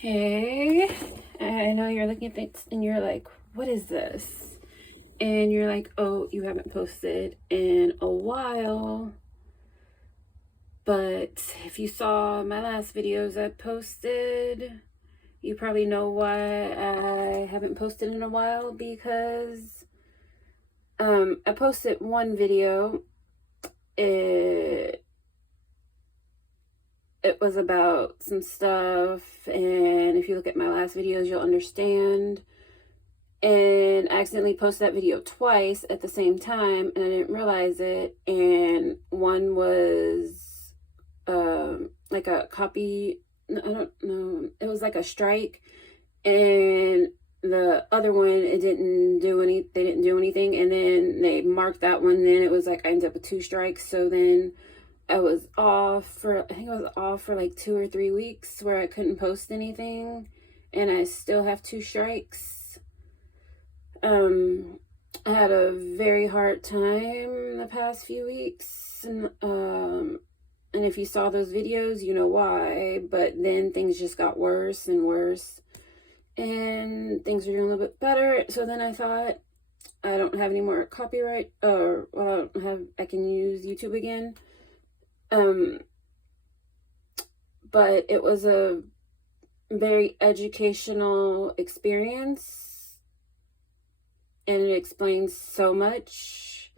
Hey, I know you're looking at things and you're like, what is this? And you're like, oh, you haven't posted in a while. But if you saw my last videos I posted, you probably know why I haven't posted in a while, because I posted one video. It was about some stuff, and if you look at my last videos, you'll understand. And I accidentally posted that video twice at the same time, and I didn't realize it. And one was like a copy, I don't know, it was like a strike, and the other one, it didn't do any, they didn't do anything, and then they marked that one. Then it was like I ended up with 2 strikes. So then I was off for, I think I was off for like 2 or 3 weeks where I couldn't post anything, and I still have 2 strikes. I had a very hard time the past few weeks, and if you saw those videos, you know why. But then things just got worse and worse, and things are doing a little bit better. So then I thought, I don't have any more copyright, or well, I can use YouTube again. But it was a very educational experience, and it explains so much,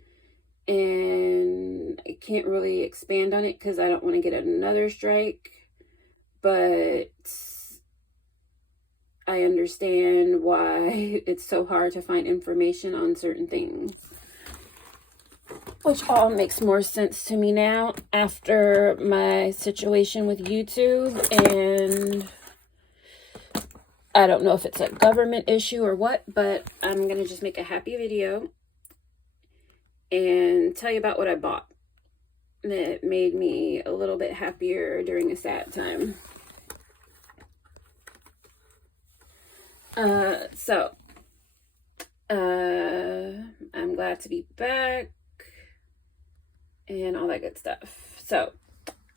and I can't really expand on it because I don't want to get another strike. But I understand why it's so hard to find information on certain things, which all makes more sense to me now after my situation with YouTube. And I don't know if it's a government issue or what, but I'm gonna just make a happy video and tell you about what I bought that made me a little bit happier during a sad time. I'm glad to be back and all that good stuff. So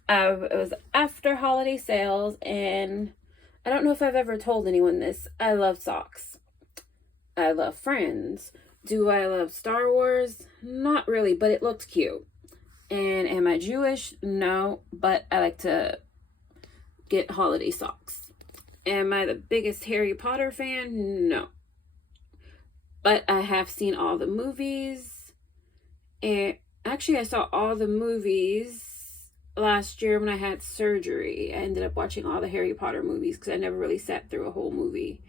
it was after holiday sales, and I don't know if I've ever told anyone this. I love socks. I love Friends. Do I love Star Wars? Not really, but it looks cute. And am I Jewish? No, but I like to get holiday socks. Am I the biggest Harry Potter fan? No. But I have seen all the movies. And actually, I saw all the movies last year when I had surgery. I ended up watching all the Harry Potter movies because I never really sat through a whole movie.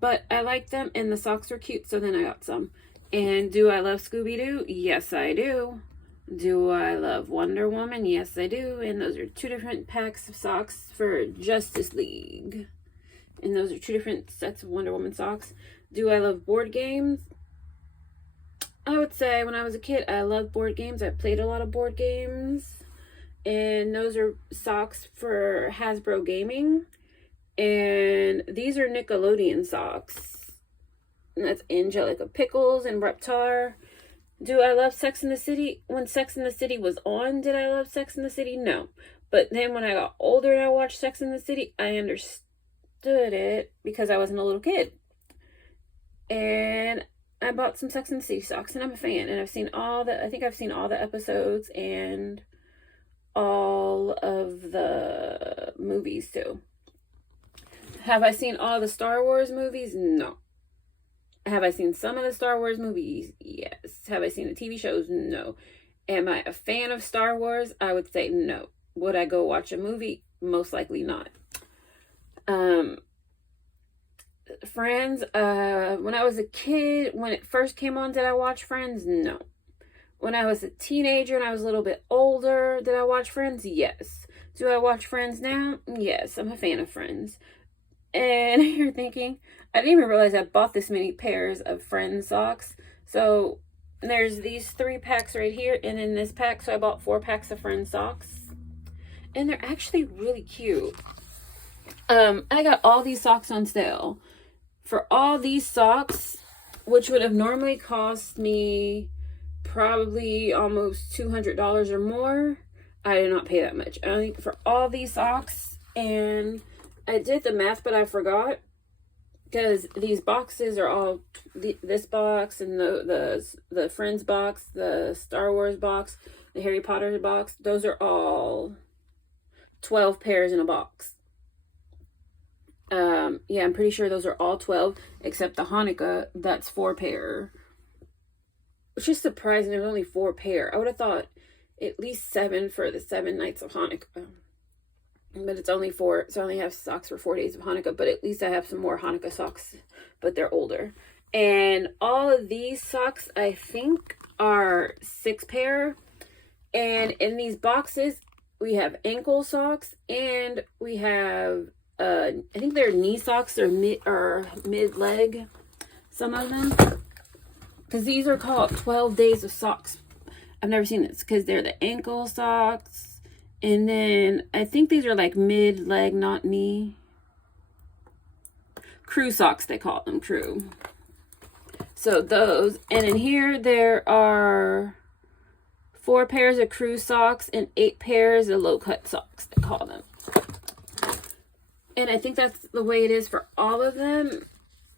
But I liked them, and the socks were cute, so then I got some. And do I love Scooby-Doo? Yes, I do. Do I love Wonder Woman? Yes, I do. And those are 2 different packs of socks for Justice League. And those are 2 different sets of Wonder Woman socks. Do I love board games? I would say when I was a kid, I loved board games. I played a lot of board games. And those are socks for Hasbro Gaming. And these are Nickelodeon socks. And that's Angelica Pickles and Reptar. Do I love Sex and the City? When Sex and the City was on, did I love Sex and the City? No. But then when I got older and I watched Sex and the City, I understood it because I wasn't a little kid. And I bought some Sex and the City socks, and I'm a fan. And I think I've seen all the episodes and all of the movies too. Have I seen all the Star Wars movies? No. Have I seen some of the Star Wars movies? Yes. Have I seen the TV shows? No. Am I a fan of Star Wars? I would say no. Would I go watch a movie? Most likely not. Friends, when I was a kid, when it first came on, did I watch Friends? No. When I was a teenager and I was a little bit older, did I watch Friends? Yes. Do I watch Friends now? Yes, I'm a fan of Friends. And you're thinking, I didn't even realize I bought this many pairs of Friends socks. So there's these 3 packs right here, and in this pack, so I bought 4 packs of Friends socks. And they're actually really cute. I got all these socks on sale. For all these socks, which would have normally cost me probably almost $200 or more, I did not pay that much. I think for all these socks, and I did the math, but I forgot. Because these boxes are all this box and the Friends box, the Star Wars box, the Harry Potter box. Those are all 12 pairs in a box. Yeah, I'm pretty sure those are all 12 except the Hanukkah. That's 4 pair, which is surprising. There's only 4 pair. I would have thought at least 7 for the 7 nights of Hanukkah. But it's only 4, so I only have socks for 4 days of Hanukkah, but at least I have some more Hanukkah socks, but they're older. And all of these socks, I think, are 6 pair. And in these boxes, we have ankle socks, and we have, I think they're knee socks or mid-leg, some of them. Because these are called 12 days of socks. I've never seen this, because they're the ankle socks. And then I think these are like mid-leg, not knee. Crew socks, they call them, crew. So those. And in here there are 4 pairs of crew socks and 8 pairs of low-cut socks, they call them. And I think that's the way it is for all of them.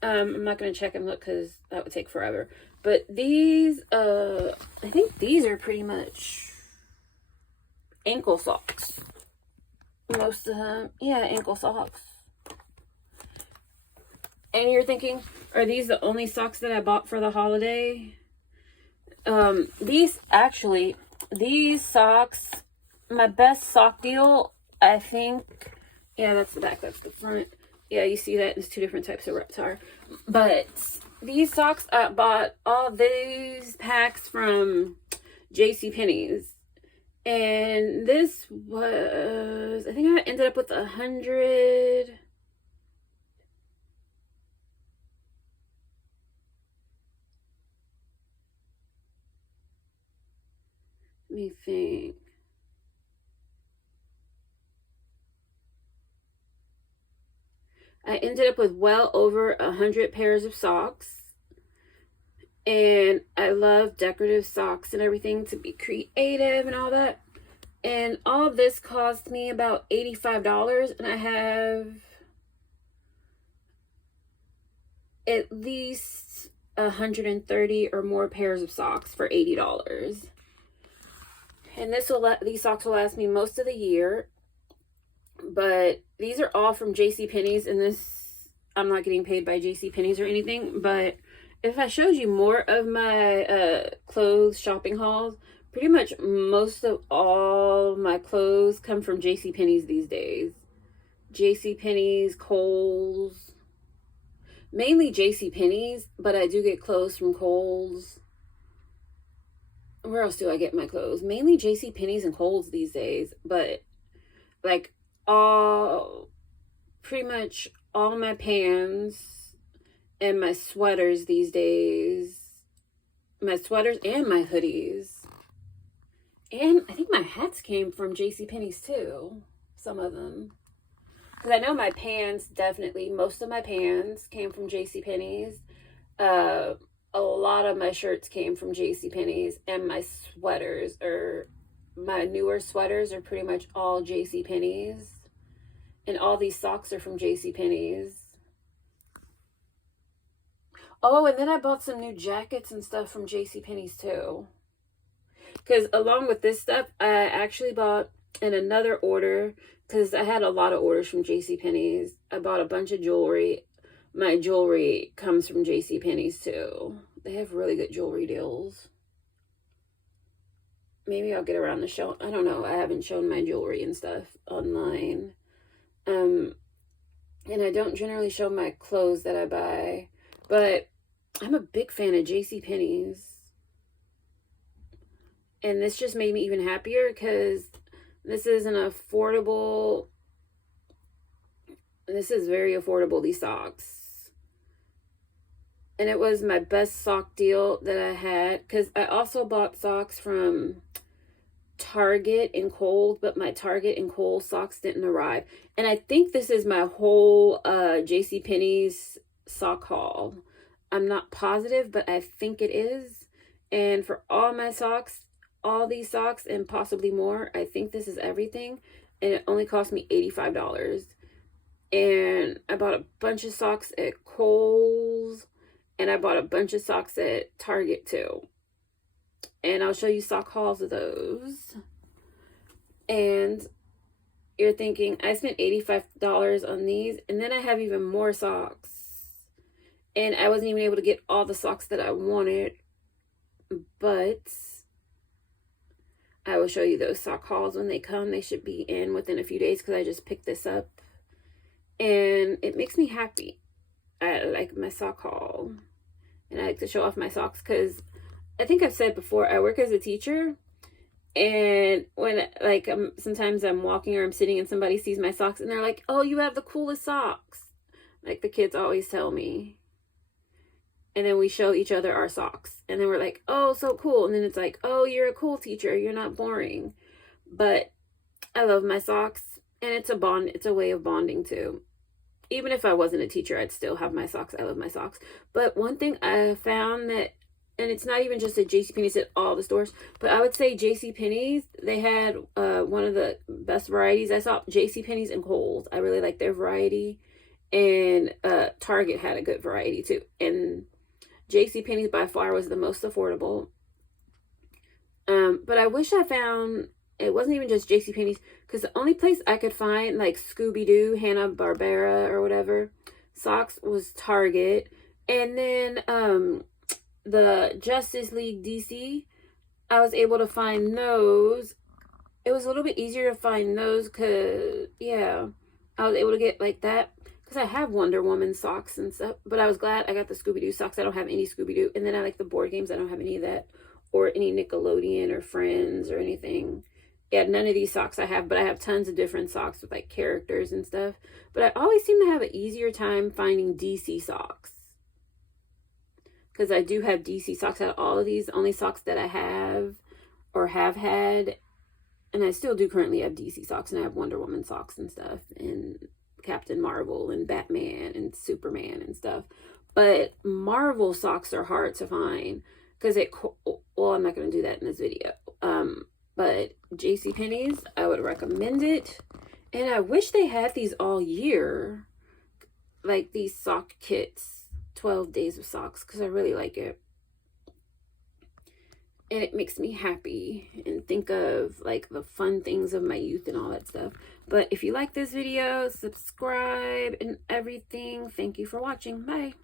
I'm not going to check and look because that would take forever. But these, I think these are pretty much ankle socks. Most of them, yeah, ankle socks. And you're thinking, are these the only socks that I bought for the holiday? These socks, my best sock deal, I think, yeah, that's the back, that's the front. Yeah, you see that, there's 2 different types of Reptar. But these socks, I bought all these packs from JCPenney's. And this was, I think I ended up with 100. Let me think. I ended up with well over 100 pairs of socks. And I love decorative socks and everything, to be creative and all that. And all of this cost me about $85. And I have at least 130 or more pairs of socks for $80. And these socks will last me most of the year. But these are all from JCPenney's. And this, I'm not getting paid by JCPenney's or anything, but if I showed you more of my clothes shopping hauls, pretty much most of all my clothes come from JCPenney's these days. JCPenney's, Kohl's, mainly JCPenney's, but I do get clothes from Kohl's. Where else do I get my clothes? Mainly JCPenney's and Kohl's these days, but like pretty much all my pants and my sweaters these days, my sweaters and my hoodies, and I think my hats came from JCPenney's too, some of them, because I know my pants, definitely most of my pants came from JCPenney's. A lot of my shirts came from JCPenney's, and my sweaters, or my newer sweaters, are pretty much all JCPenney's, and all these socks are from JCPenney's. Oh, and then I bought some new jackets and stuff from JCPenney's too. Because along with this stuff, I actually bought in another order, because I had a lot of orders from JCPenney's. I bought a bunch of jewelry. My jewelry comes from JCPenney's too. They have really good jewelry deals. Maybe I'll get around to show. I don't know. I haven't shown my jewelry and stuff online. And I don't generally show my clothes that I buy. But I'm a big fan of JCPenney's. And this just made me even happier, because this is very affordable, these socks. And it was my best sock deal that I had, because I also bought socks from Target and Kohl's, but my Target and Kohl's socks didn't arrive. And I think this is my whole JCPenney's sock haul. I'm not positive, but I think it is. And for all my socks, all these socks and possibly more, I think this is everything. And it only cost me $85. And I bought a bunch of socks at Kohl's, and I bought a bunch of socks at Target too. And I'll show you sock hauls of those. And you're thinking, I spent $85 on these, and then I have even more socks. And I wasn't even able to get all the socks that I wanted, but I will show you those sock hauls when they come. They should be in within a few days because I just picked this up. And it makes me happy. I like my sock haul. And I like to show off my socks because I think I've said before, I work as a teacher. And when, like, sometimes I'm walking or I'm sitting and somebody sees my socks and they're like, oh, you have the coolest socks. Like the kids always tell me. And then we show each other our socks. And then we're like, oh, so cool. And then it's like, oh, you're a cool teacher. You're not boring. But I love my socks. And it's a bond. It's a way of bonding too. Even if I wasn't a teacher, I'd still have my socks. I love my socks. But one thing I found that, and it's not even just at JCPenney's, at all the stores, but I would say JCPenney's, they had one of the best varieties. I saw JCPenney's and Kohl's. I really like their variety. And Target had a good variety too. And JCPenney's by far was the most affordable. But I wish I found, it wasn't even just JCPenney's, because the only place I could find like Scooby-Doo, Hanna-Barbera or whatever socks was Target. And then the Justice League DC, I was able to find those. It was a little bit easier to find those because, yeah, I was able to get like that. Because I have Wonder Woman socks and stuff. But I was glad I got the Scooby-Doo socks. I don't have any Scooby-Doo. And then I like the board games. I don't have any of that. Or any Nickelodeon or Friends or anything. Yeah, none of these socks I have. But I have tons of different socks with like characters and stuff. But I always seem to have an easier time finding DC socks. Because I do have DC socks out of all of these. The only socks that I have or have had. And I still do currently have DC socks. And I have Wonder Woman socks and stuff. And Captain Marvel and Batman and Superman and stuff. But Marvel socks are hard to find because well, I'm not going to do that in this video. But JCPenney's, I would recommend it. And I wish they had these all year. Like these sock kits, 12 days of socks, because I really like it. And it makes me happy and think of like the fun things of my youth and all that stuff. But if you like this video, subscribe and everything. Thank you for watching. Bye.